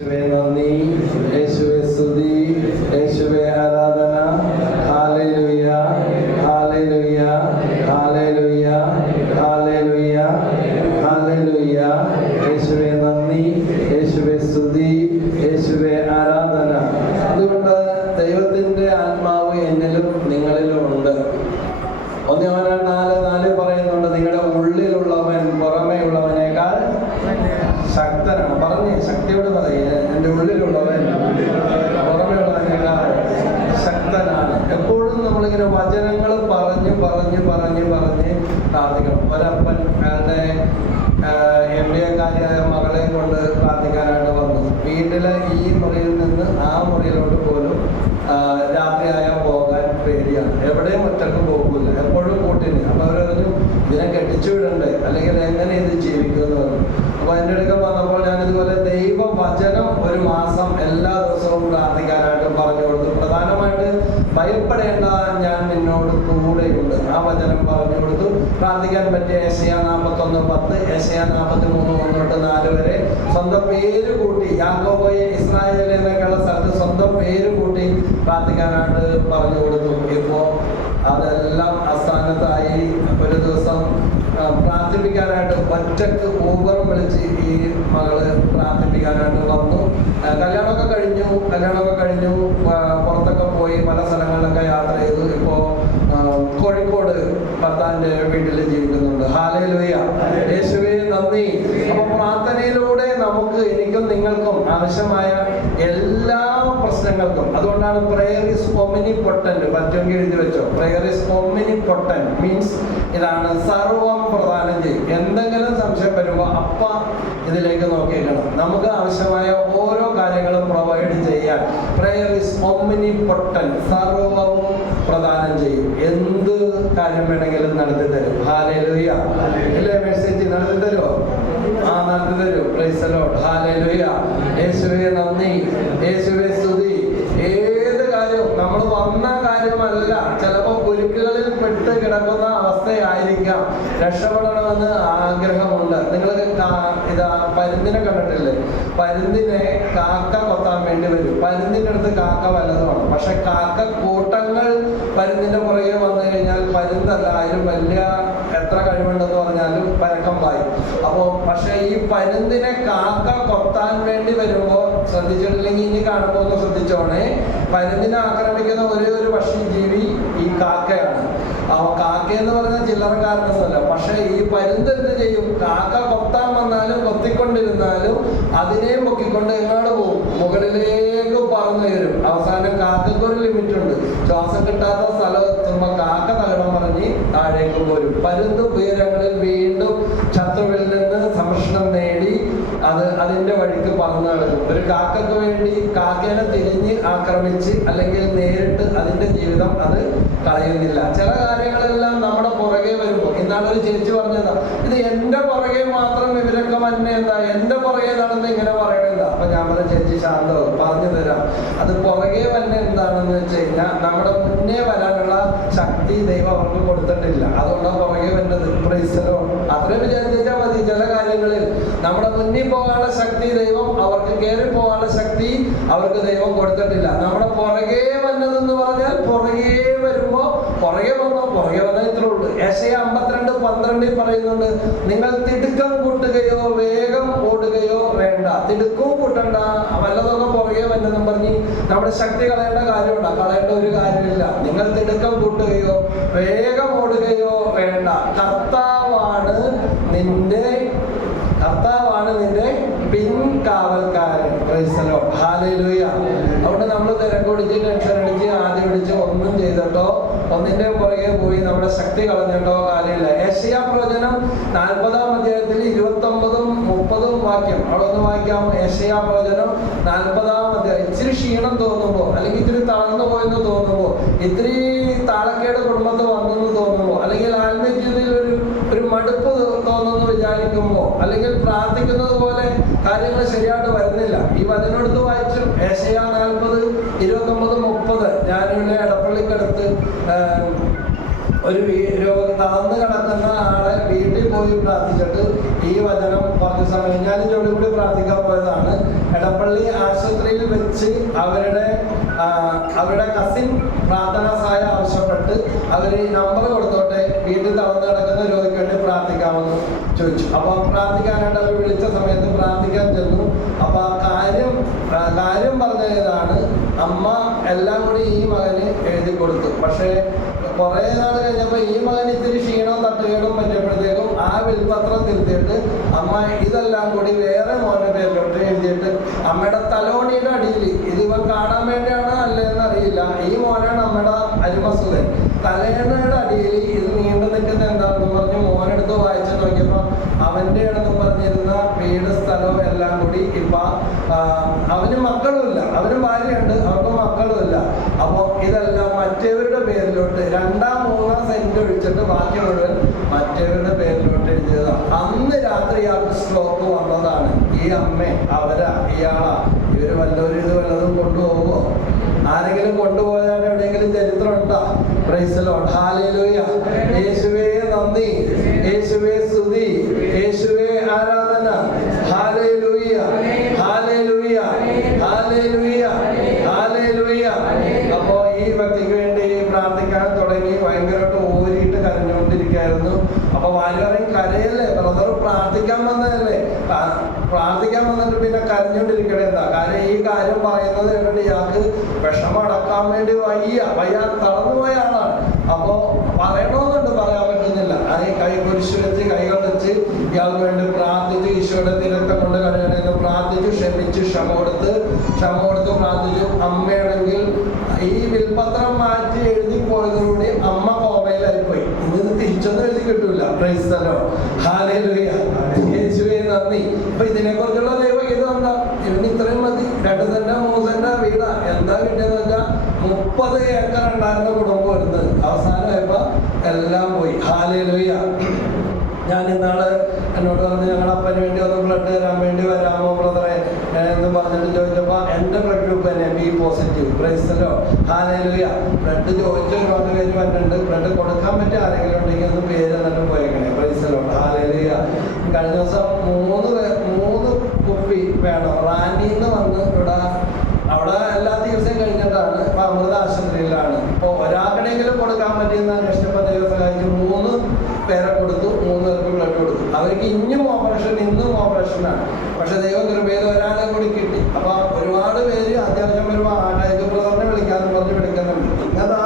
നന്ദി, യേശുവേ സ്തുതി, യേശുവേ ആരാധന. Hallelujah, hallelujah, hallelujah, hallelujah, hallelujah. യേശുവേ നന്ദി, യേശുവേ സ്തുതി, യേശുവേ ആരാധന. അതുകൊണ്ട് ദൈവത്തിന്റെ ആത്മാവ് എന്നിലും നിങ്ങളിലും ഉണ്ട്. 1 Yohന്നാൻ 4:4 പറയുന്നുണ്ട്, നിങ്ങളുടെ ഉള്ളിലുള്ളവൻ പുറമേയുള്ളവനേക്കാൾ ശക്തനാണ്. പറഞ്ഞേ, ശക്തിയോട് പറയുക, എൻ്റെ ഉള്ളിലുള്ളവൻ പുറമേയുള്ളവനേക്കാൾ ശക്തനാണ്. എപ്പോഴും നമ്മളിങ്ങനെ വചനങ്ങൾ പറഞ്ഞ് പ്രാർത്ഥിക്കണം. ഒരപ്പൻ അയാളുടെ MBA-കാരിയായ മകളെ കൊണ്ട് പ്രാർത്ഥിക്കാനായിട്ട് വന്നു. വീട്ടിലെ ഈ മുറിയിൽ നിന്ന് ആ മുറിയിലോട്ട് പോലും രാത്രിയായാൽ പോകാൻ പേടിയാണ്. എവിടെയും ഒറ്റക്ക് പോകില്ല, എപ്പോഴും കൂട്ടിന്. അപ്പോൾ അവർ പറഞ്ഞു, ഇതിനെ കെട്ടിച്ചു വിടണ്ടേ, അല്ലെങ്കിൽ എങ്ങനെ ഇത് ജീവിക്കുമെന്ന് പറഞ്ഞു. അപ്പോൾ എൻ്റെ അടുക്ക വന്നപ്പോൾ ഞാനിതുപോലെ ദൈവവചനം 1 മാസം എല്ലാ ദിവസവും പ്രാർത്ഥിക്കാനായിട്ട് പറഞ്ഞു കൊടുത്തു. പ്രധാനമായിട്ട് ഭയപ്പെടേണ്ട, ഞാൻ നിന്നോട് കൂടെയുണ്ട്, ആ വചനം പറഞ്ഞു കൊടുത്തു. പ്രാർത്ഥിക്കാൻ പറ്റിയ യെശയ്യാ 41:10, യെശയ്യാ 43:1-4 വരെ സ്വന്തം പേര് കൂട്ടി, യാക്കോബോയെ ഇസ്രായേൽ എന്നൊക്കെയുള്ള സ്ഥലത്ത് സ്വന്തം പേര് കൂട്ടി പ്രാർത്ഥിക്കാനായിട്ട് പറഞ്ഞു കൊടുത്തു. ഇപ്പോൾ അതെല്ലാം അസ്ഥാനത്തായി. ഒരു ദിവസം പ്രാർത്ഥിപ്പിക്കാനായിട്ട് ഒറ്റക്ക് ഊബർ വിളിച്ച് ഈ മകള് പ്രാർത്ഥിപ്പിക്കാനായിട്ട് വന്നു. കല്യാണമൊക്കെ കഴിഞ്ഞു പുറത്തൊക്കെ പോയി പല സ്ഥലങ്ങളിലൊക്കെ യാത്ര ചെയ്തു. ഇപ്പോൾ കോഴിക്കോട് ഭർത്താവിൻ്റെ വീട്ടിൽ ജീവിക്കുന്നുണ്ട്. ഹല്ലേലൂയ, യേശുവേ നന്ദി. അപ്പോൾ പ്രാർത്ഥനയിലൂടെ നമുക്ക്, എനിക്കും നിങ്ങൾക്കും ആവശ്യമായ എല്ലാ പ്രശ്നങ്ങൾക്കും, അതുകൊണ്ടാണ് പ്രേയർ ഈസ് ഒമിനിപൊട്ടന്റ്. പറ്റുമെങ്കിൽ എഴുതി വെച്ചോ, പ്രേയർ ഈസ് ഒമിനിപൊട്ടന്റ് മീൻസ് ഇതാണ്, സർവം പ്രദാനം ചെയ്യും. എന്തെങ്കിലും സംശയം വരുമ്പോൾ ഇതിലേക്ക് നോക്കിയേക്കണം. നമുക്ക് ആവശ്യമായ ഓരോ കാര്യങ്ങളും പ്രൊവൈഡ് ചെയ്യാൻ പ്രേയർ ഈസ് ഒമിനിപൊട്ടന്റ്, സർവവും പ്രദാനം ചെയ്യും. എന്ത് കാര്യം വേണമെങ്കിലും നടത്തി തരും. ഹല്ലേലൂയ, ഇല്ലേ? മെസ്സേജ് നടത്തി തരുമോ? നടത്തി തരും. Price the Lord. ഹല്ലേലൂയ, യേശുവേ നന്ദി, യേശുവേ സ്തുതി. ഏത് കാര്യവും നമ്മൾ വന്ന കാര്യമല്ല, ചിലപ്പോൾ കുരുക്കുകളിൽ പെട്ട് കിടക്കുന്ന അവസ്ഥയായിരിക്കാം. രക്ഷപ്പെടണമെന്ന് ആഗ്രഹമുണ്ട്. നിങ്ങൾ ഇതാ പരുന്തിനെ കണ്ടിട്ടില്ലേ? പരുന്തിനെ കാക്ക കൊത്താൻ വേണ്ടി വരും. പരുന്തിൻ്റെ അടുത്ത് കാക്ക വല്ലതുമാണ്. പക്ഷെ കാക്ക കൂട്ടങ്ങൾ പരുന്തിന്റെ പുറകെ വന്നു കഴിഞ്ഞാൽ പരുന്തല്ല, അതിന് വലിയ എത്ര കഴിവുണ്ടെന്ന് പറഞ്ഞാലും പരക്കം പായും. അപ്പോൾ പക്ഷെ ഈ പരുന്തിനെ കാക്ക കൊത്താൻ വേണ്ടി വരുമ്പോൾ, ശ്രദ്ധിച്ചിട്ടില്ലെങ്കിൽ ഇനി കാണുമ്പോൾ ഒന്ന് ശ്രദ്ധിച്ചോണേ, പരുന്തിനെ ആക്രമിക്കുന്ന ഒരേ ഒരു പക്ഷി ജീവി ഈ കാക്കയാണ്. കാക്ക എന്ന് പറഞ്ഞാൽ ചില്ലറക്കാരനൊന്നുമല്ല. പക്ഷെ ഈ പരുന്ത് എന്ത് ചെയ്യും? കാക്ക കൊത്താൻ വന്നാലും കൊത്തിക്കൊണ്ടിരുന്നാലും അതിനെയും പൊക്കിക്കൊണ്ട് എങ്ങോട്ട് പോകും? മുകളിലേക്ക് പറന്നു വരും. അവസാനം കാക്കയ്ക്കൊരു ലിമിറ്റ് ഉണ്ട്. ശ്വാസം കിട്ടാത്ത സ്ഥലം എത്തുമ്പോൾ കാക്ക തകടം പറഞ്ഞ് താഴേക്ക് പോരും. പരുന്ത് ഉയരങ്ങളിൽ വീണ്ടും ശത്രുവിൽ നിന്ന് സംരക്ഷണം നേടി അതിന്റെ വഴിക്ക് പറന്നു കിടക്കും. ഒരു കാക്കയ്ക്ക് വേണ്ടി കാക്കേനെ തിരിഞ്ഞ് ആക്രമിച്ച് അല്ലെങ്കിൽ നേരിട്ട് അതിന്റെ ജീവിതം അത് കളയുന്നില്ല. ചില കാര്യങ്ങളെല്ലാം നമ്മുടെ പുറകെ വരുമ്പോൾ, ഇന്നാണ് ഒരു ചേച്ചി പറഞ്ഞതാ, ഇത് എന്റെ പുറകെ മാത്രം ഇവരൊക്കെ മന്നെ എന്താ, എന്റെ പുറകെ നടന്ന് ഇങ്ങനെ പറയണെന്താ. അപ്പൊ ഞാൻ പറഞ്ഞ, ചേച്ചി ശാന്തോ, പറഞ്ഞു തരാം. അത് പുറകെ തന്നെ എന്താണെന്ന് വെച്ച് കഴിഞ്ഞാൽ, നമ്മുടെ മുന്നേ വരാനുള്ള ശക്തി ദൈവം അവർക്ക് കൊടുത്തിട്ടില്ല. അതുകൊണ്ടാണ് പുറകെ വരുന്നത്. Price the Lord. അത്രയും വിചാരിച്ചാൽ മതി. ചില കാര്യങ്ങളിൽ നമ്മുടെ മുന്നിൽ പോകാനുള്ള ശക്തി ദൈവം, അവർക്ക് കയറി പോകാനുള്ള ശക്തി അവർക്ക് ദൈവം കൊടുത്തിട്ടില്ല. നമ്മുടെ പുറകെ വന്നതെന്ന് പറഞ്ഞാൽ, പുറകെ വരുമ്പോ പുറകെ വന്ന ഇത്രേ ഉള്ളൂ. യെശയ്യാ 52:12 പറയുന്നുണ്ട്, നിങ്ങൾ തിടുക്കം കൂട്ടുകയോ വേഗം ഓടുകയോ വേണ്ട. തിടുക്കവും കൂട്ടണ്ട, വല്ലതൊക്കെ പുറകെ വന്നെന്നും പറഞ്ഞ് നമ്മുടെ ശക്തി കളയേണ്ട കാര്യമുണ്ടോ? കളയേണ്ട ഒരു കാര്യമില്ല. നിങ്ങൾ തിടുക്കം കൂട്ടുകയോ വേഗം ഓടുകയോ വേണ്ട. കർത്താവാണ് നിന്റെ പിൻകാവൽക്കാരൻ. Praise the Lord. ഹല്ലേലൂയ. അതുകൊണ്ട് നമ്മൾ തിരക്കൊടിച്ച് ടെൻഷൻ അടിച്ച് ആദ്യം പിടിച്ച് ഒന്നും ചെയ്തിട്ടോ ഒന്നിന്റെ പുറകെ പോയി നമ്മുടെ ശക്തി കളഞ്ഞിട്ടോ കാര്യമില്ല. യെശയ്യാ പ്രവചനം 40-ാം അധ്യായത്തിൽ 29-30 വാക്യം അവിടെ ഒന്ന് വായിക്കാം. യെശയ്യാ പ്രവചനം 40-ാം അധ്യായം. ഇച്ചിരി ക്ഷീണം തോന്നുമ്പോൾ, അല്ലെങ്കിൽ ഇത്തിരി തളർന്നു പോയെന്ന് തോന്നുമ്പോൾ, ഇത്തിരി താളക്കേട് കുടുംബത്ത് വന്നെന്ന് തോന്നുമ്പോൾ, അല്ലെങ്കിൽ ആത്മീയ ജീവിതത്തിൽ ഒരു മടുപ്പ് തോന്നുന്നു വിചാരിക്കുമ്പോൾ, അല്ലെങ്കിൽ പ്രാർത്ഥിക്കുന്നത് പോലെ കാര്യങ്ങൾ ശരിയായിട്ട് വരുന്നില്ല, ഈ വചനെടുത്ത് വായിച്ചു. യെശയ്യാ 40:29-30. ഞാനിവിടെ എടപ്പള്ളിക്കടുത്ത് ഒരു തളർന്നു കിടക്കുന്ന ആളെ വീട്ടിൽ പോയി പ്രാർത്ഥിച്ചിട്ട് ഈ വചനം കുറച്ച് സമയം, ഞാൻ ജോലി കൂടി പ്രാർത്ഥിക്കാൻ പോയതാണ്. എടപ്പള്ളി ആശുപത്രിയിൽ വെച്ച് അവരുടെ കസിൻ പ്രാർത്ഥനാ സഹായം ആവശ്യപ്പെട്ട് അവർ നമ്പർ കൊടുത്തോട്ടെ, വീട്ടിൽ തളർന്നു കിടക്കുന്ന രോഗിക്ക് വേണ്ടി പ്രാർത്ഥിക്കാമെന്ന് ചോദിച്ചു. അപ്പോൾ പ്രാർത്ഥിക്കാനായിട്ട് അവർ വിളിച്ച സമയത്ത് പ്രാർത്ഥിക്കാൻ ചെന്നു. അപ്പോൾ ആ കാര്യം പറഞ്ഞതാണ്, അമ്മ എല്ലാം കൂടി ഈ മകന് എഴുതി കൊടുത്തു. പക്ഷേ കുറേ നാൾ കഴിഞ്ഞപ്പോൾ ഈ മകൻ ഇത്തിരി ക്ഷീണവും തട്ടുകേടും പറ്റിയപ്പോഴത്തേക്കും ആ വിൽപത്രം തിരുത്തിയിട്ട് അമ്മ ഇതെല്ലാം കൂടി വേറെ മോൻ്റെ പേരിലോട്ട് എഴുതിയിട്ട് അമ്മയുടെ തലോണിയുടെ അടിയിൽ, ഇത് ഇവൻ കാണാൻ വേണ്ടിയാണ് അല്ലേന്ന് അറിയില്ല, ഈ മോനാണ് അമ്മയുടെ അരുമസുതൻ, തലേണയുടെ അടിയിൽ ഇത് നീണ്ടു നിൽക്കുന്ന എന്താണെന്ന് പറഞ്ഞ് മോനെടുത്ത് വായിച്ചു നോക്കിയപ്പോൾ അവൻ്റെ ആണെന്ന് പറഞ്ഞിരുന്ന വീട് സ്ഥലവും എല്ലാം കൂടി ഇപ്പം അവന് മക്കളുമില്ല, അവന് ഭാര്യയുണ്ട്, അവർക്ക് മക്കളുമില്ല. അപ്പോൾ ഇതെല്ലാം മറ്റവരുടെ പേരിലോട്ട് 2-3 സെന്റ് ഒഴിച്ചിട്ട് ബാക്കി മുഴുവൻ മറ്റവരുടെ പേരിലോട്ട് എഴുതിയതാണ്. അന്ന് രാത്രി ഇയാൾക്ക് സ്ട്രോക്ക് വന്നതാണ്. ഈ അമ്മ അവരാ ഇയാളാ ഇവര് വല്ലതും കൊണ്ടുപോകുമോ? ആരെങ്കിലും കൊണ്ടുപോയാൽ എവിടെയെങ്കിലും ചരിത്രം ഉണ്ടോ? Price the Lord, hallelujah. യേശുവേ നന്ദി, യേശുവേ സ്തുതി, യേശുവേ ആരാധന. Hallelujah, hallelujah, hallelujah, hallelujah. അപ്പോൾ ഈ വ്യക്തിക്ക് വേണ്ടി പ്രാർത്ഥിക്കാൻ തുടങ്ങി. ഭയങ്കരമായിട്ട് ഓരിയിട്ട് കരഞ്ഞുകൊണ്ടിരിക്കുകയായിരുന്നു. അപ്പൊ വാര്യറിയും കരയല്ലേ ബ്രദർ, പ്രാർത്ഥിക്കാൻ വന്നതല്ലേ, പ്രാർത്ഥിക്കാൻ വന്നിട്ട് പിന്നെ കരഞ്ഞുകൊണ്ടിരിക്കണേ എന്താ കാര്യം? ഈ കാര്യം പറയുന്നത് കേട്ടിട്ട് ഇയാൾക്ക് വിഷമം അടക്കാൻ വേണ്ടി വയ്യാൻ തളർന്നു പോയ ആളാണ്. അപ്പോ പറയണമെന്നുണ്ട്, പറയാൻ പറ്റുന്നില്ല. കൈ കുരിശ് വെച്ച് കൈകൾ വെച്ച് ഇയാൾക്ക് വേണ്ടി പ്രാർത്ഥിച്ചു. ഈശോയുടെ തിരക്കം കൊണ്ട് കഴിയണമെന്ന് പ്രാർത്ഥിച്ചു. ക്ഷമ കൊടുത്ത് പ്രാർത്ഥിച്ചു. അമ്മയാണെങ്കിൽ ഈ വിൽപത്രം മാറ്റി എഴുതി പോയതോടുകൂടി അമ്മ കോമയിലായിപ്പോയി. ഇത് തിരിച്ചൊന്നും എഴുതി കിട്ടൂല. Price the Lord, hallelujah. യേശുവേ നന്ദി. അപ്പൊ ഇതിനെക്കുറിച്ചുള്ള ദൈവഗീതം എന്താ? ഇവന് ഇത്രയും മതി, 2 സെന്റ് 3 സെന്റ് വീടാ. എന്താ കിട്ടിയെന്ന് വെച്ചാൽ 30 ഏക്കർ ഉണ്ടായിരുന്ന കുടുംബം വരുന്നത് അവസാനമായപ്പോ എല്ലാം പോയി. ഹല്ലേലൂയ. ഞാൻ ഇന്നാള് എന്നോട് പറഞ്ഞ് ഞങ്ങളുടെ അപ്പന് വേണ്ടി ഒന്ന് ബ്ലഡ് തരാൻ വേണ്ടി വരാമോ ബ്രദറെ എന്ന് പറഞ്ഞിട്ട് ചോദിച്ചപ്പോൾ എൻ്റെ ബ്ലഡ് ഗ്രൂപ്പ് തന്നെ B positive. Price the Lord, hallelujah. Blood ചോദിച്ച ഒരുപാട് പേര് വന്നിട്ടുണ്ട്. ബ്ലഡ് കൊടുക്കാൻ പറ്റിയ ആരെങ്കിലും ഉണ്ടെങ്കിൽ ഒന്ന് പേര് എന്നിട്ട് പോയേക്കണേ. Praise the Lord, hallelujah. കഴിഞ്ഞ ദിവസം 3 കുപ്പി വേണം. റാന്നിന്ന് വന്ന് അവിടെ എല്ലാ ദിവസവും കഴിഞ്ഞിട്ടാണ്. ഇപ്പൊ അമൃത ആശുപത്രിയിലാണ്. ഇപ്പോൾ ഒരാൾക്കെങ്കിലും കൊടുക്കാൻ പറ്റിയെന്ന് അന്വേഷിച്ചപ്പോൾ ദൈവം സഹായിച്ച് 3 പേരെ കൊടുത്തു. 3 പേർക്ക് ബ്ലഡ് കൊടുത്തു. അവർക്ക് ഇന്നും ഓപ്പറേഷനാണ്. പക്ഷെ ദൈവം കൃപയിൽ ഒരാളെ കൂടി കിട്ടി. അപ്പൊ ഒരുപാട് പേര് അത്യാവശ്യം വരുമ്പോൾ ആടായിട്ട് ബ്രദറിനെ വിളിക്കാന്ന് പറഞ്ഞ് വിളിക്കുന്നുണ്ട്. ഇങ്ങതാ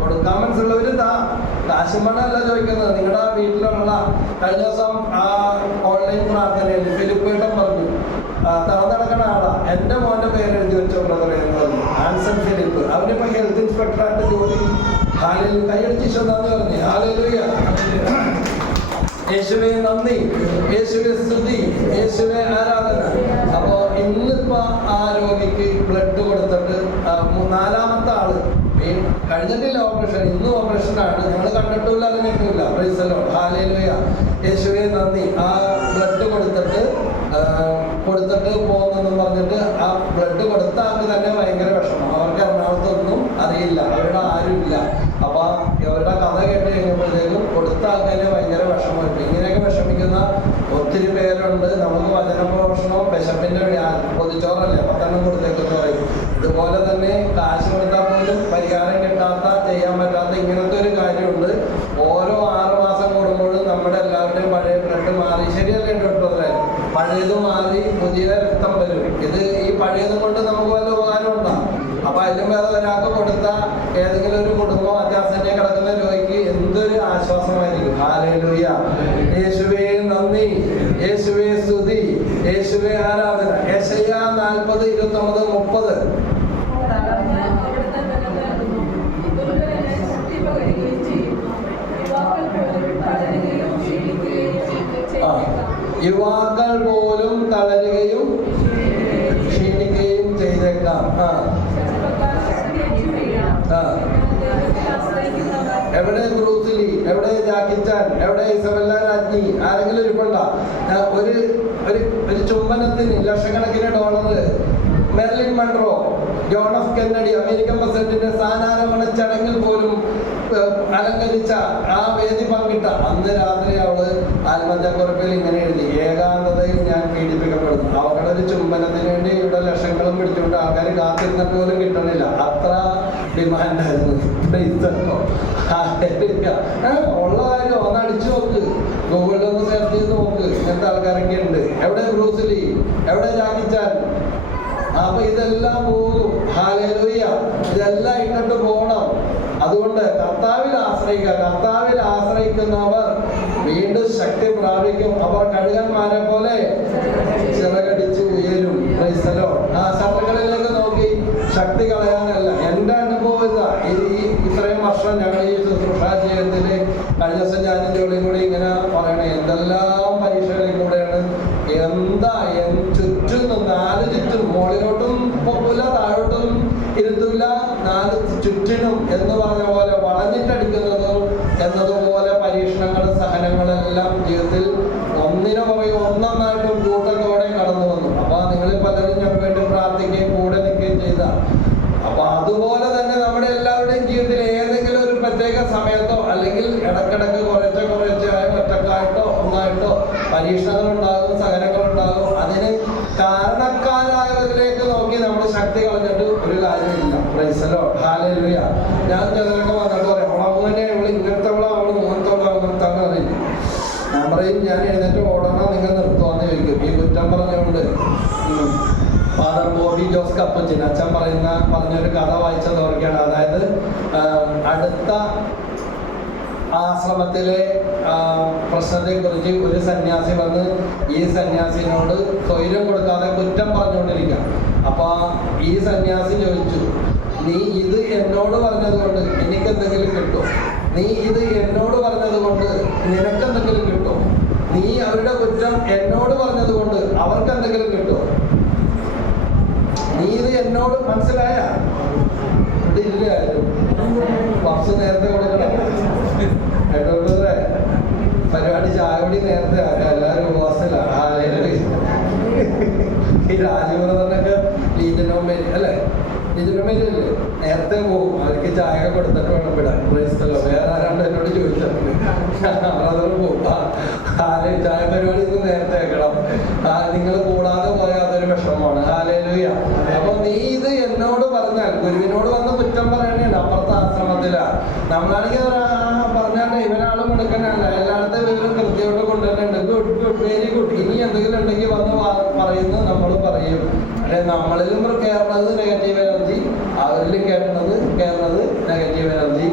കൊടുക്കാൻ മനസ്സുള്ളവര് കാശുമണല്ല ചോദിക്കുന്നത്. നിങ്ങളുടെ വീട്ടിലുള്ള കഴിഞ്ഞ ദിവസം ഓൺലൈൻ പ്രാർത്ഥനയിൽ ഫിലിപ്പേട്ടൻ പറഞ്ഞു, തളർന്നടക്കണ ആളാ, എൻ്റെ മോൻ്റെ പേര് എഴുതി വെച്ചോ ബ്രദറെ എന്ന് പറഞ്ഞു. ആൻസൺ ഫിലിപ്പ്. അവനിപ്പോ ഹെൽത്ത് ഇൻസ്പെക്ടറായിട്ട് ജോലി. കൈയടിച്ച് നന്ദി പറഞ്ഞു. ഹല്ലേലൂയ. യേശുവേ നന്ദി, യേശുവേ സ്തുതി, യേശുവേ ആരാധന. അപ്പോ ഇന്നിപ്പോ ആ രോഗിക്ക് ബ്ലഡ് കൊടുത്തിട്ട് 4ാമത്തെ ആള് കഴിഞ്ഞിട്ടില്ല ഓപ്പറേഷൻ, ഇന്നും ഓപ്പറേഷനാണ്. ഞങ്ങൾ കണ്ടിട്ടില്ല, അറിഞ്ഞിട്ടില്ല. Price the Lord, hallelujah. യേശുവേ നന്ദി. ആ ബ്ലഡ് കൊടുത്തിട്ട് പോകുന്നെന്നും പറഞ്ഞിട്ട് ആ ബ്ലഡ് കൊടുത്ത ആൾക്ക് തന്നെ ഭയങ്കര വിഷമം. അവർക്ക് എറണാകുളത്തൊന്നും അറിയില്ല, അവരുടെ ആരുമില്ല. അപ്പൊ ഇവരുടെ കഥ കേട്ട് കഴിഞ്ഞപ്പോഴത്തേക്കും കൊടുത്ത ആൾക്കാരെ ഭയങ്കര വിഷമമായിട്ട്. ഇങ്ങനെയൊക്കെ വിഷമിക്കുന്ന ഒത്തിരി പേരുണ്ട്. നമുക്ക് വചനപ്രഭാഷണവും വിശപ്പിന്റെ പൊതിച്ചോറല്ലേ 10 കൊടുത്തേക്കെന്ന് പറയും. ഇതുപോലെ തന്നെ കാശ് കൊടുത്താൽ പോലും പരിഹാരം കിട്ടാത്ത, ചെയ്യാൻ പറ്റാത്ത ഇങ്ങനത്തെ ഒരു കാര്യമുണ്ട്. ഓരോ 6 മാസം കൂടുമ്പോഴും നമ്മുടെ എല്ലാവരുടെയും പഴയ ബ്ലഡ് മാറി, ശരിയല്ലേ കേട്ടോല്ലേ, പഴയത് മാറി പുതിയ രക്തം വരും. ഇത് ഈ പഴയതും കൊണ്ട് നമുക്ക് വല്ല ഉപകാരം ഉണ്ടാകും. അപ്പൊ അതിലും വേറെ ഒരാൾക്ക് കൊടുത്ത ഏതെങ്കിലും ഒരു കുടുംബം അത്യാസന്നെ കിടക്കുന്ന രോഗിക്ക് എന്തൊരു ആശ്വാസമായിരിക്കും. ഹല്ലേലൂയ. യേശുവേ നന്ദി, യേശുവേ സ്തുതി, യേശുവേ ആരാധന. യെശയ്യാ 40:29-30. യുവാക്കൾ പോലും തളരുകയും ക്ഷീണിക്കുകയും ചെയ്തേക്കാം. എവിടെ ബ്രൂസ്ലി, എവിടെ ജാക്കി ചാൻ, എവിടെ ഇസബെല്ല രാജ്ഞി, ആരെങ്കിലും ഇരിപ്പുണ്ടോ? ഒരു ചുംബനത്തിന് ലക്ഷക്കണക്കിന് dollar Marilyn Monroe, John F Kennedy, American പ്രസിഡന്റിന്റെ സ്ഥാനാരോഹണ ചടങ്ങിൽ പോലും അലങ്കരിച്ച ആ വേദി പങ്കിട്ട അന്ന് രാത്രി അവള് ആത്മഹത്യാക്കുറിപ്പിൽ ഇങ്ങനെ എഴുതി, ഏകാന്തതയിൽ ഞാൻ പീഡിപ്പിക്കപ്പെടുന്നു. അവളുടെ ഒരു ചുംബനത്തിന് വേണ്ടി ഇവിടെ ലക്ഷങ്ങളും പിടിച്ചുകൊണ്ട് ആൾക്കാർ കാത്തിരുന്നിട്ട് പോലും കിട്ടണില്ല. അത്ര ഡിമാൻഡായിരുന്നു. ഉള്ള കാര്യം ഒന്ന് അടിച്ചു നോക്ക്, ഗൂഗിളിൽ ഒന്ന് സെർച്ച് ചെയ്ത് നോക്ക്, ഇങ്ങനത്തെ ആൾക്കാരൊക്കെ ഉണ്ട്. എവിടെ ബ്രൂസ്ലി, എവിടെ ജാക്കി ചാൻ? അപ്പൊ ഇതെല്ലാം പോകും. ഹല്ലേലൂയ. ഇതെല്ലാം ഇട്ടിട്ട് പോകണം. അതുകൊണ്ട് കർത്താവിൽ ആശ്രയിക്കുക. കർത്താവിൽ ആശ്രയിക്കുന്നവർ വീണ്ടും ശക്തി പ്രാപിക്കും. അവർ കഴുകന്മാരെ പോലെ ചിറകടിച്ച് ഉയരും. ആ ശത്രുക്കളിലേക്ക് നോക്കി ശക്തി കളയാനല്ല. എൻ്റെ അനുഭവം ഇതാ. ഇത്രയും വർഷം ഞങ്ങൾ ഈ ശുശ്രൂഷാ ജീവിതത്തിൽ കഴിഞ്ഞ ദിവസം ഞാനും ജോലിയും കൂടി ഇങ്ങനെ പറയണേ, എന്തെല്ലാം പരീക്ഷകളിൽ കൂടെയാണ്. എന്താ ചുറ്റും 4 ചുറ്റും, മുകളിലോട്ടും പോകില്ല, താഴോട്ടും ഇരുത്തില്ല, 4 ചുറ്റിനും എന്ന് പറഞ്ഞ പോലെ വളഞ്ഞിട്ടടിക്കുന്നതും എന്നതുപോലെ പരീക്ഷണങ്ങളും സഹനങ്ങളെല്ലാം ജീവിതത്തിൽ ഒന്നിനു പുറകെ ഒന്നൊന്നായിട്ടും കൂട്ടത്തോടെ കടന്നു വന്നു. അപ്പൊ നിങ്ങൾ പലരും ഞങ്ങൾക്ക് വേണ്ടി പ്രാർത്ഥിക്കുകയും കൂടെ നിൽക്കുകയും ചെയ്ത. അപ്പൊ അതുപോലെ തന്നെ നമ്മുടെ എല്ലാവരുടെയും ജീവിതത്തിൽ ഏതെങ്കിലും ഒരു പ്രത്യേക സമയത്തോ അല്ലെങ്കിൽ ഇടക്കിടക്ക് കുറച്ചായോ ഒറ്റക്കായിട്ടോ ഒന്നായിട്ടോ പരീക്ഷണങ്ങളുണ്ടാകും, സഹനങ്ങളുണ്ടാകും. അതിന് കാരണക്കാരായവരിലേക്ക് നോക്കി നമ്മൾ ശക്തി കളഞ്ഞിട്ട് ഒരു കാര്യമില്ല. Price the Lord. ഹല്ലേലൂയ. ഞാൻ ചിലരൊക്കെ വന്നിട്ട് പറയാം, അവളെ ഇങ്ങനത്തെ അവള് അങ്ങനത്തെ അറിയില്ല. ഞാൻ പറയും, ഞാൻ എഴുന്നേറ്റ് ഓടണം, നിങ്ങൾ നിർത്തുവാന്ന് ചോദിക്കും. ഈ കുറ്റം പറഞ്ഞുകൊണ്ട് ഫാദർ ബോബി ജോസ് കപ്പച്ചൻ അച്ഛൻ പറഞ്ഞൊരു കഥ വായിച്ചത് ഓർക്കുകയാണ്. അതായത് അടുത്ത ആശ്രമത്തിലെ പ്രശ്നത്തെക്കുറിച്ച് ഒരു സന്യാസി വന്ന് ഈ സന്യാസിനോട് സ്വൈര്യം കൊടുക്കാതെ കുറ്റം പറഞ്ഞുകൊണ്ടിരിക്കുക. അപ്പൊ ഈ സന്യാസി ചോദിച്ചു, നീ ഇത് എന്നോട് പറഞ്ഞത് കൊണ്ട് എനിക്കെന്തെങ്കിലും കിട്ടും? നീ ഇത് എന്നോട് പറഞ്ഞത് കൊണ്ട് നിനക്കെന്തെങ്കിലും കിട്ടും? നീ അവരുടെ കുറ്റം എന്നോട് പറഞ്ഞത് കൊണ്ട് അവർക്ക് എന്തെങ്കിലും കിട്ടും? നീ ഇത് എന്നോട് മനസ്സിലായ ഇല്ല ആരും കുറച്ച് നേരത്തെ കൊടുക്കണം കേട്ടോ. പരിപാടി ചായപടി നേരത്തെ ആക്കാം. എല്ലാവരും ഉപവാസത്തിലാണ്. ഈ രാജീവ്രതനൊക്കെ ലീജനോമേരി അല്ലേ, ലീജനോമേരി അല്ലേ, നേരത്തെ പോകും. അവർക്ക് ചായ കൊടുത്തിട്ട് വേണം വിടാൻ. പ്രൈസ്തല്ലോ. വേറെ ആരാണ്ട് എന്നോട് ചോദിച്ചത് ബ്രദർ പോകും. ചായ പരിപാടി ഇന്ന് നേരത്തെ ആക്കണം. നിങ്ങൾ കൂടാതെ പോയാൽ അതൊരു വിഷമമാണ്. ഹല്ലേലൂയ. അപ്പൊ നീ ഇത് എന്നോട് പറഞ്ഞാൽ, ഗുരുവിനോട് വന്ന് കുറ്റം പറയണേണ്ട. അപ്പുറത്തെ ആശ്രമത്തിലാ. നമ്മളാണെങ്കിൽ പറഞ്ഞാണ്ട് ഇവരാളും എടുക്കാനല്ല, എല്ലായിടത്തും ഇവരും കൃത്യമായിട്ട് കൊണ്ടുവരുന്നുണ്ട്. Good good, very good. ഇനി എന്തെങ്കിലും ഉണ്ടെങ്കിൽ വന്ന് പറയുന്നത് നമ്മൾ പറയും. പക്ഷെ നമ്മളിലും കയറുന്നത് നെഗറ്റീവ് എനർജി, അവരിലും കയറുന്നത് നെഗറ്റീവ് എനർജി.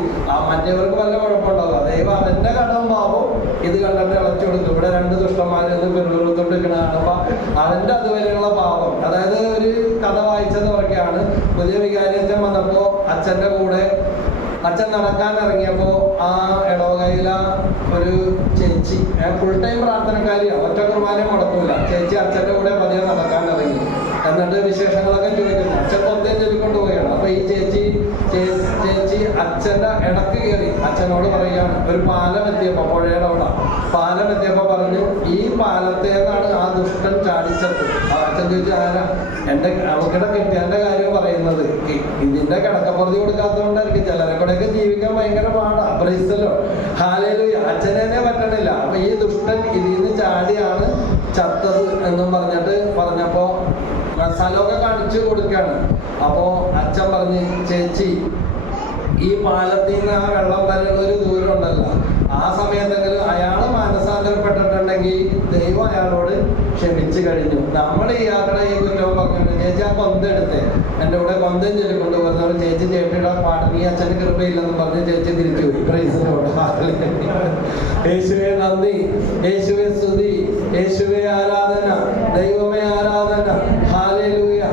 മറ്റവർക്ക് വല്ല കുഴപ്പമുണ്ടാവുക. ദൈവം അവന്റെ കടം പാവം ഇത് കണ്ടിട്ട് ഇളച്ചു കൊടുക്കും. ഇവിടെ 2 ദുഷ്ടന്മാരെന്ന് പിറുകൊടുത്തോണ്ടിരിക്കണ കാണുമ്പോ അവന്റെ അതുവരെയുള്ള പാപം. അതായത് ഒരു കഥ വായിച്ചത് ഒക്കെയാണ്. പുതിയ വികാരിയച്ഛൻ വന്നപ്പോ അച്ഛന്റെ കൂടെ അച്ഛൻ നടക്കാൻ ഇറങ്ങിയപ്പോ ആ ഇടവകയില ഒരു ചേച്ചി, ഫുൾ ടൈം പ്രാർത്ഥനക്കാരിയാണ്, ഒറ്റ കുർബാനയും മുടക്കൂല. ചേച്ചി അച്ഛന്റെ കൂടെ പതിയെ നടക്കാൻ ഇറങ്ങി. എന്നിട്ട് വിശേഷങ്ങളൊക്കെ ചോദിക്കുന്നു. അച്ഛൻ പൊന്തേം ചൊല്ലിക്കൊണ്ട് പോവുകയാണ്. അപ്പൊ ഈ ചേച്ചി അച്ഛന്റെ ഇടക്ക് കയറി അച്ഛനോട് പറയുകയാണ്. ഒരു പാലം എത്തിയപ്പോ, പുഴയുടെ അവിടെ പാലം എത്തിയപ്പോ പറഞ്ഞു, ഈ പാലത്തേന്നാണ് ആ ദുഷ്ടൻ ചാടിച്ചത്. അച്ഛൻ ചോദിച്ചു, ആരാ? അവക്കിടെ കിട്ടിയതിന്റെ കാര്യം പറയുന്നത്. ഇതിന്റെ കിടക്കപ്പുറത്തി കൊടുക്കാത്തതുകൊണ്ടായിരിക്കും. ചിലരെ കൂടെയൊക്കെ ജീവിക്കാൻ ഭയങ്കര പാടാ. Price the Lord. ഹല്ലേലൂയ. അച്ഛനെ തന്നെ പറ്റണില്ല. അപ്പൊ ഈ ദുഷ്ടൻ ഇതിന്ന് ചാടിയാണ് ചത്തത് എന്നും പറഞ്ഞപ്പോ സ്ഥലമൊക്കെ കാണിച്ചു കൊടുക്കുകയാണ്. അപ്പോ അച്ഛൻ പറഞ്ഞ്, ചേച്ചി ഈ പാലത്തിൽ നിന്ന് ആ വെള്ളം വരെയുള്ള ഒരു ദൂരം ഉണ്ടല്ലോ, ആ സമയത്തെങ്കിലും അയാൾ മാനസാന്തരപ്പെട്ടിട്ടുണ്ടെങ്കിൽ ദൈവം അയാളോട് ക്ഷമിച്ചു കഴിഞ്ഞു. നമ്മൾ ഇയാളുടെ ഈ കുറ്റവും പറഞ്ഞിട്ടുണ്ട്. ചേച്ചി ആ കൊന്ത എടുത്തേ, എൻ്റെ കൂടെ കൊന്തം ചൊല്ലിക്കൊണ്ട് വരുന്നവർ ചേച്ചി ചേട്ടിയുടെ പാട്ടിന് ഈ അച്ഛന് കൃപയില്ലെന്ന് പറഞ്ഞ് ചേച്ചി തിരിച്ചു പോയി. Price the Lord. യേശുവേ നന്ദി, യേശുവേ സ്തുതി, യേശുവേ ആരാധന, ദൈവമേ ആരാധന. ഹല്ലേലൂയ.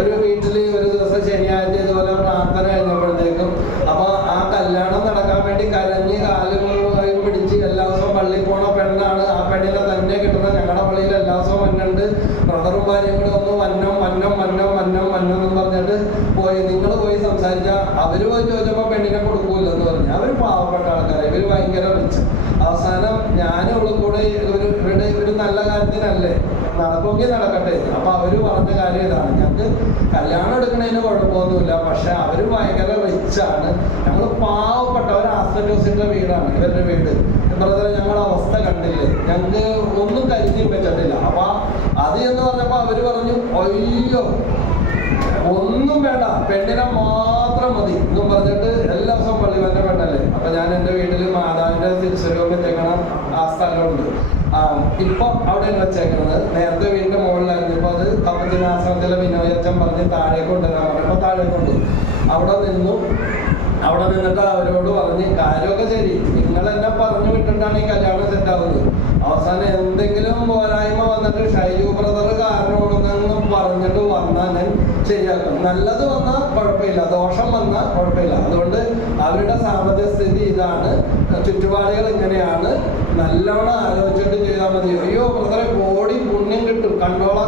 ഒരു വീട്ടില് ഒരു ദിവസം ശനിയാഴ്ച ഇതുപോലെ പ്രാർത്ഥന കഴിഞ്ഞപ്പോഴത്തേക്കും അപ്പൊ ആ കല്യാണം നടക്കാൻ വേണ്ടി കരഞ്ഞ് കാലും പിടിച്ച് എല്ലാ ദിവസവും പള്ളിയിൽ പോണ പെണ്ണാണ്. ആ പെണ്ണിനെ തന്നെ കിട്ടുന്ന ഞങ്ങളുടെ പള്ളിയിൽ എല്ലാ ദിവസവും വന്നുണ്ട്. ബ്രദറും ഭാര്യയും കൂടെ ഒന്ന് വന്നം പറഞ്ഞിട്ട് പോയി. നിങ്ങൾ പോയി സംസാരിച്ചാൽ അവര് പോയി ചോദിച്ചപ്പോ പെണ്ണിനെ കൊടുക്കൂലെന്ന് പറഞ്ഞു. അവര് പാവപ്പെട്ട ആൾക്കാരെ, ഇവര് ഭയങ്കര റിച്ച്. അവസാനം ഞാനും കൂടെ ഒരു നല്ല കാര്യത്തിനല്ലേ, നടക്കുമെങ്കിൽ നടക്കട്ടെ. അപ്പൊ അവര് പറഞ്ഞ കാര്യം ഇതാണ്, ഞങ്ങൾക്ക് കല്യാണം എടുക്കണതിന് കുഴപ്പമൊന്നുമില്ല, പക്ഷെ അവര് ഭയങ്കര റിച്ചാണ്, ഞങ്ങൾ പാവപ്പെട്ട ഒരു ആസ്പെറ്റോസിന്റെ വീടാണ് ഇവരുടെ വീട്. ബ്രദറെ ഞങ്ങളുടെ അവസ്ഥ കണ്ടില്ലേ, ഞങ്ങൾക്ക് ഒന്നും കരുതി പറ്റത്തില്ല. അപ്പൊ അത് എന്ന് പറഞ്ഞപ്പോ അവര് പറഞ്ഞു അയ്യോ ഒന്നും വേണ്ട, പെണ്ണിനെ മാത്രം മതി എന്നും പറഞ്ഞിട്ട് എല്ലാ ദിവസവും പള്ളി വന്ന പെണ്ണല്ലേ. അപ്പൊ ഞാൻ എൻ്റെ വീട്ടിൽ മാതാവിന്റെ തിരുസ്വരൂപം വെച്ചേക്കണം ആ സ്ഥലമുണ്ട്. ഇപ്പൊ അവിടെ വെച്ചേക്കുന്നത് നേരത്തെ വീടിന്റെ മുകളിലായിരുന്നു. ഇപ്പൊ അത് കപ്പത്തിനാശ്രമത്തിലെ വിനോദച്ചൻ പറഞ്ഞ് താഴേക്ക് കൊണ്ടുവരാൻ പറഞ്ഞപ്പോ താഴേക്ക് കൊണ്ടു. അവിടെ നിന്നിട്ട് അവരോട് പറഞ്ഞ് കാര്യമൊക്കെ ശരി, നിങ്ങൾ എന്നെ പറഞ്ഞു വിട്ടിട്ടാണ് ഈ കല്യാണം സെറ്റാവുന്നത്. അവസാനം എന്തെങ്കിലും പോരായ്മ വന്നിട്ട് ഷൈജു ബ്രദർ കാരണമാണെന്നും പറഞ്ഞിട്ട് വന്നാൽ ഞാൻ ശരിയാക്കും. നല്ലത് വന്നാൽ കുഴപ്പമില്ല, ദോഷം വന്നാൽ കുഴപ്പമില്ല. അതുകൊണ്ട് അവരുടെ സാമ്പത്തിക സ്ഥിതി ഇതാണ്, ചുറ്റുപാടുകൾ ഇങ്ങനെയാണ്, നല്ലോണം ആലോചിച്ചിട്ട് ചെയ്താൽ മതി. അയ്യോ ബ്രദറെ ബോഡി പുണ്യം കിട്ടും, കണ്ടോളാം.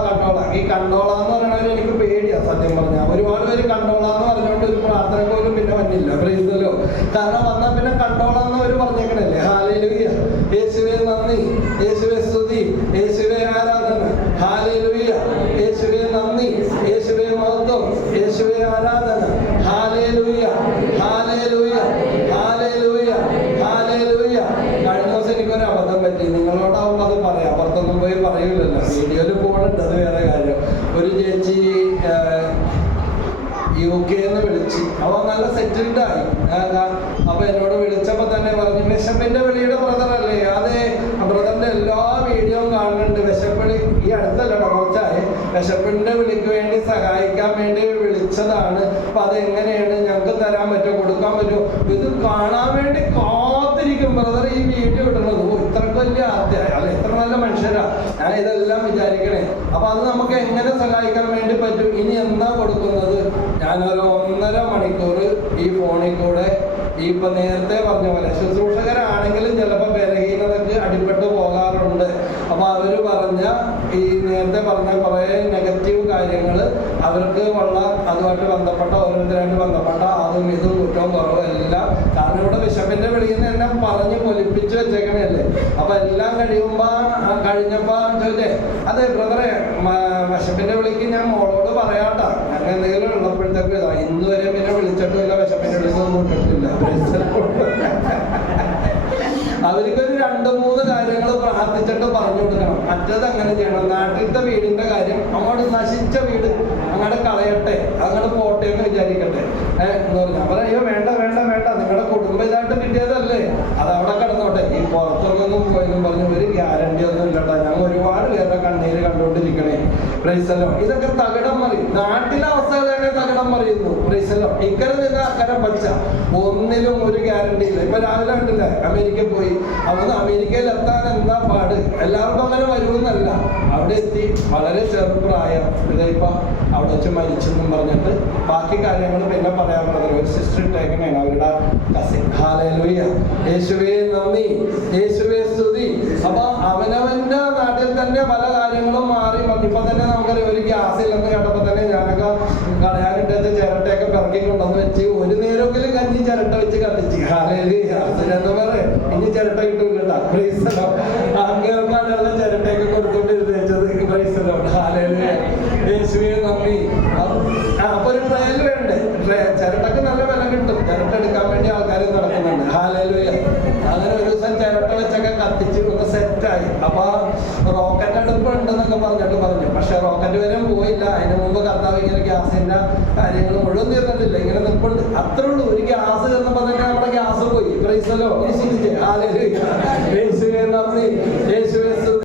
ഈ കണ്ടോളാന്ന് പറയണവര് എനിക്ക് പേടിയാ സത്യം പറഞ്ഞാൽ. ഒരുപാട് പേര് കണ്ടോളാന്ന് പറഞ്ഞുകൊണ്ട് ഒരു പ്രാർത്ഥന പോലും പിന്നെ വന്നില്ല. പ്രൈസല്ലോ. കാരണം വന്നാൽ പിന്നെ കണ്ടോളാന്ന് അവര് പറഞ്ഞേക്കണല്ലേ. ഹല്ലേലൂയ, യേശുവേ നന്ദി, യേശുവേ സ്തുതി, യേശുവേ ആരാധന. ഹല്ലേലൂയ, യേശുവേ നന്ദി, യേശുവേ മഹത്വം, യേശുവേ ആരാധന. Hallelujah, hallelujah, hallelujah, hallelujah. കഴിഞ്ഞ ദിവസം എനിക്കൊരു അബദ്ധം പറ്റി, നിങ്ങളോടാവുമ്പോൾ അത് പറയാം, അപ്പുറത്തൊന്നും പോയി പറയൂലല്ലോ. വീഡിയോയിൽ പോകുന്നുണ്ട്, അത് വേറെ കാര്യം. ഒരു ചേച്ചി UK വിളിച്ച്, അവ നല്ല സെറ്റിൽഡ് ആയി. അപ്പൊ എന്നോട് വിളിച്ചപ്പോ തന്നെ പറഞ്ഞു, വിശപ്പിന്റെ വിളിയുടെ ബ്രദറല്ലേ? അതെ, ബ്രദറിന്റെ എല്ലാ വീഡിയോയും കാണുന്നുണ്ട്. വിശപ്പിളി ഈ അടുത്തല്ലട്ടോ, കുറച്ചായി. വിശപ്പിന്റെ വിളിക്ക് വേണ്ടി സഹായിക്കാൻ വേണ്ടി വിളിച്ചതാണ്. അപ്പൊ അതെങ്ങനെയാണ്, ഞങ്ങൾക്ക് തരാൻ പറ്റുമോ, കൊടുക്കാൻ പറ്റുമോ? ഇത് കാണാൻ വേണ്ടി കാത്തിരിക്കും ബ്രദർ ഈ വീഡിയോ ഇടുന്നത്. ഇത്രക്ക് വലിയ അല്ല, ഇത്ര നല്ല മനുഷ്യരാ. ഞാൻ ഇതെല്ലാം വിചാരിക്കണേ. അപ്പൊ അത് നമുക്ക് എങ്ങനെ സഹായിക്കാൻ വേണ്ടി പറ്റും? ഇനി എന്താ കൊടുക്കുന്നത്? ഞാനൊരു 1.5 മണിക്കൂർ ഈ ഫോണിൽ കൂടെ ഇപ്പൊ നേരത്തെ പറഞ്ഞ പോലെ ശുശ്രൂഷകരാണെങ്കിലും ചിലപ്പോൾ ബലഹീനതയ്ക്ക് അടിപ്പെട്ട് പോകാറുണ്ട്. അപ്പൊ അവര് പറഞ്ഞ ഈ നേരത്തെ പറഞ്ഞ കുറെ നെഗറ്റീവ് കാര്യങ്ങൾ അവർക്ക് ഉള്ള അതുമായിട്ട് ബന്ധപ്പെട്ട ഓരോരുത്തരായിട്ട് ബന്ധപ്പെട്ട അതും ഇതും കുറ്റവും കുറവും എല്ലാം. കാരണം ഇവിടെ വിശപ്പിന്റെ വെളിയിൽ എന്നെ പറഞ്ഞ് പൊലിപ്പിച്ച് വെച്ചേക്കണല്ലേ. അപ്പൊ എല്ലാം കഴിഞ്ഞപ്പോ ചോദിച്ചേ, അതെ ബ്രദറെ, വിശപ്പിന്റെ വിളിക്ക് ഞാൻ മോളോട് പറയാട്ടാ, ഞങ്ങൾ എന്തെങ്കിലും ഉള്ളപ്പോഴത്തേക്ക് ഇന്ന് വരെ പിന്നെ വിളിച്ചിട്ടില്ല, വിശപ്പിന്റെ വിളിക്കൊന്നും ഇട്ടിട്ടില്ല. അവർക്കൊരു 2-3 കാര്യങ്ങൾ പ്രാർത്ഥിച്ചിട്ട് പറഞ്ഞു കൊടുക്കണം. മറ്റേത് അങ്ങനെ ചെയ്യണം. നാട്ടിലത്തെ വീടിന്റെ കാര്യം അങ്ങോട്ട് നശിച്ച വീട് അങ്ങോട്ട് കളയട്ടെ, അങ്ങോട്ട് പോട്ടെ എന്ന് വിചാരിക്കട്ടെ എന്ന് പറഞ്ഞു. അവർ അയ്യോ വേണ്ട വേണ്ട വേണ്ട, നിങ്ങളുടെ കുടുംബം ഇതായിട്ട് കിട്ടിയതല്ലേ, അത് അവിടെ കിടന്നോട്ടെ, ഈ പുറത്തൊന്നും പോയെന്നും പറഞ്ഞു. ഒരു ഗ്യാരണ്ടി ഒന്നും ഇല്ലട്ടോ. ഞങ്ങൾ ഒരുപാട് പേരുടെ കണ്ണീര് കണ്ടുകൊണ്ടിരിക്കണേ. പ്രൈസല്ലോ. ഇതൊക്കെ തകിടം മറി, നാട്ടിലെ അവസ്ഥകൾ തന്നെ തകിടം മറിയുന്നു. പ്രൈസല്ലോ. ഇക്കരെ നിന്ന് അക്കരെ പച്ച, ഒന്നിലും ഒരു ഗ്യാരണ്ടി ഇല്ല. ഇപ്പൊ രാവിലെ കണ്ടില്ലേ, അമേരിക്ക പോയി. അവിടുന്ന് അമേരിക്കയിൽ എത്താൻ എന്താ പാട്? എല്ലാവർക്കും അങ്ങനെ വരുമെന്നല്ല, അവിടെ എത്തി വളരെ ചെറുപ്രായം ഇതായിപ്പോ അവിടെ വെച്ച് മരിച്ചെന്നും പറഞ്ഞിട്ട് ബാക്കി കാര്യങ്ങൾ പിന്നെ പറയാൻ പറഞ്ഞത്. ഒരു സിസ്റ്റർ ഇട്ടേക്കണേണ്, അവരുടെ കസിൻ. ഹല്ലേലൂയ, യേശുവേ നന്ദി, യേശുവേ സ്തുതി. അപ്പൊ അവനവന്റെ നാട്ടിൽ തന്നെ പല കാര്യങ്ങളും മാറി. ഇപ്പൊ തന്നെ നമുക്കറിയാം, ഒരു ഗ്യാസ് ഇല്ലെന്ന് കേട്ടപ്പോ തന്നെ ഞാനൊക്കെ കളയാനിട്ടത് ചിരട്ടയൊക്കെ പിറക്കി കൊണ്ടുവന്ന് വെച്ച് ഒരു നേരമെങ്കിലും കഞ്ഞി ചിരട്ട വെച്ച് കത്തിച്ച്. ഹല്ലേലൂയ, എന്താ പറയാ, ഇനി ചിരട്ട കിട്ടൂല. പ്രൈസലോ. അങ്ങേർക്കാണ്ടുള്ള ചിരട്ടയൊക്കെ കൊടുത്തോണ്ടിരുന്ന് വെച്ചത്. പ്രൈസലോ. ഹല്ലേലൂയ, യേശുവേ നന്ദി. അപ്പൊ ഒരു ട്രയൽ വേണ്ടേ? ചിരട്ടക്ക് നല്ല വില കിട്ടും. ചിരട്ട എടുക്കാൻ വേണ്ടി ആൾക്കാർ നടക്കുന്നുണ്ട്. ഹല്ലേലൂയ. അങ്ങനെ ഒരു ദിവസം ചിരട്ട വെച്ചൊക്കെ കത്തിച്ച് ഒന്ന് സെറ്റായി. അപ്പൊ റോക്കറ്റ് അടുപ്പ് ഉണ്ടെന്നൊക്കെ പറഞ്ഞു. പക്ഷെ റോക്കറ്റ് വരെ പോയില്ല. അതിന് മുമ്പ് കർത്താവ് ഇങ്ങനെ ഗ്യാസിന്റെ കാര്യങ്ങൾ മുഴുവൻ തീർന്നിട്ടില്ല, ഇങ്ങനെ നിൽപ്പുണ്ട്. അത്രേ ഉള്ളൂ. ഒരു ഗ്യാസ് തീർന്നപ്പോ തന്നെ നമ്മുടെ ഗ്യാസ് പോയി. പ്രൈസലോ. ഹല്ലേലൂയ, യേശുവേ നന്ദി, യേശുവേ സ്തുതി.